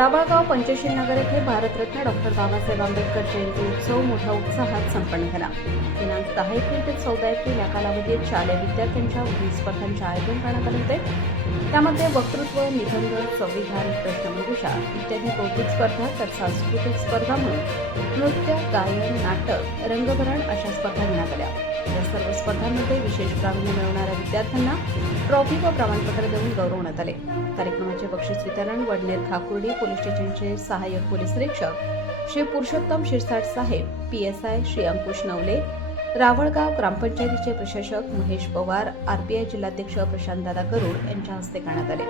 रावळगाव पंचशील नगर येथे भारतरत्न डॉक्टर बाबासाहेब आंबेडकर जयंती उत्सव मोठ्या उत्साहात संपन्न झाला. दिनांक 10 एप्रिल ते 14 एप्रिल या कालावधीत शालेय विद्यार्थ्यांच्या विविध स्पर्धांचे आयोजन करण्यात आले होते. त्यामध्ये वक्तृत्व, निबंध, संविधान, प्रश्नमंजुषा इत्यादी बौद्धिक स्पर्धा तर सांस्कृतिक स्पर्धा म्हणून नृत्य, गायन, नाटक, रंगभरण अशा स्पर्धा घेण्यात आल्या. या सर्व स्पर्धांमध्ये विशेष प्रावीण्य मिळवणाऱ्या विद्यार्थ्यांना ट्रॉफी व प्रमाणपत्र देऊन गौरवण्यात आले. कार्यक्रमाचे बक्षीस वितरण वडनेर खाकुर्डी पोलीस स्टेशनचे सहाय्यक पोलीस निरीक्षक श्री पुरुषोत्तम शिरसाट साहेब, PSI श्री अंकुश नवले, रावळगाव ग्रामपंचायतीचे प्रशासक महेश पवार, RPI जिल्हाध्यक्ष प्रशांतदादा गरुड यांच्या हस्ते करण्यात आले.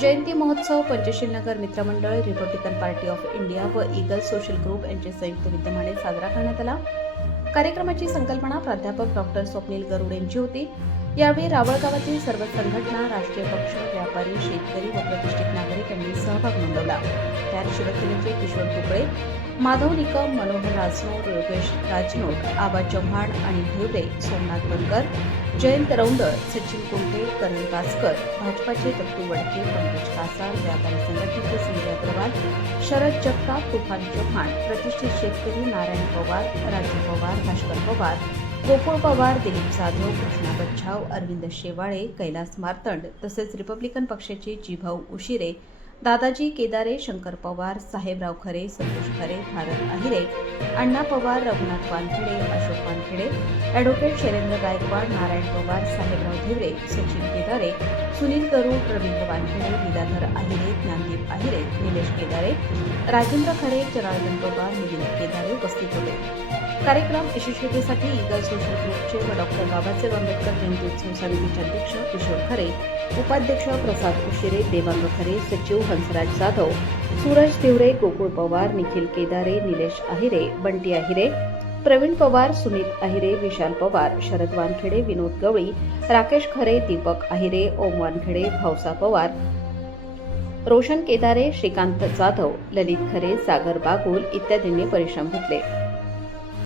जयंती महोत्सव पंचशील नगर मित्रमंडळ, रिपब्लिकन पार्टी ऑफ इंडिया व ईगल सोशल ग्रुप यांचे संयुक्त विद्यमाने साजरा करण्यात आला. कार्यक्रमाची संकल्पना प्राध्यापक डॉक्टर स्वप्नील गरुड यांची होती. यावेळी रावळगावातील सर्व संघटना, राष्ट्रीय पक्ष, व्यापारी, शेतकरी व प्रतिष्ठित नागरिक यांनी सहभाग नोंदवला. त्यात शिवसेनेचे किशोर तुपळे, माधव निकम, मनोहर राजनोट, योगेश राजनोट, आबा चव्हाण, अनिल ढेवरे, सोमनाथ बनकर, जयंत रौंदळ, सचिन कुंटे, करण कासकर, भाजपाचे दत्तू वडके, पंकज कासार, व्यापारी संघटनेचे संजय अग्रवाल, शरद जगताप, तुफान चव्हाण, प्रतिष्ठित शेतकरी नारायण पवार, राजू पवार, भास्कर पवार, गोकुळ पवार, दिलीप जाधव, कृष्णा बच्छाव, अरविंद शेवाळे, कैलास मार्तंड तसेच रिपब्लिकन पक्षाचे जीभाऊ उशिरे, दादाजी केदारे, शंकर पवार, साहेबराव खरे, संतोष खरे, भारत आहिरे, अण्णा पवार, रघुनाथ वानखेडे, अशोक वानखेडे, ॲडव्होकेट शैलेंद्र गायकवाड, नारायण पवार, साहेबराव धिवरे, सचिन केदारे, सुनील गरुड, रवींद्र वानखेडे, विद्याधर आहिरे, ज्ञानदीप आहिरे, निलेश केदारे, राजेंद्र खरे, जनार्दन पवार, मिलिंद केदारे उपस्थित होते. कार्यक्रम यशस्वीतेसाठी ईगल सोशल ग्रुपचे व डॉक्टर बाबासाहेब आंबेडकर जयंती उत्सव समितीचे अध्यक्ष किशोर खरे, उपाध्यक्ष प्रसाद उशिरे, देवांग खरे, सचिव हंसराज जाधव, सूरज तिवरे, गोकुळ पवार, निखिल केदारे, निलेश आहिरे, बंटी आहिरे, प्रवीण पवार, सुनीत आहिरे, विशाल पवार, शरद वानखेडे, विनोद गवळी, राकेश खरे, दीपक आहिरे, ओम वानखेडे, भाऊसा पवार, रोशन केदारे, श्रीकांत जाधव, ललित खरे, सागर बागुल इत्यादींनी परिश्रम घेतले.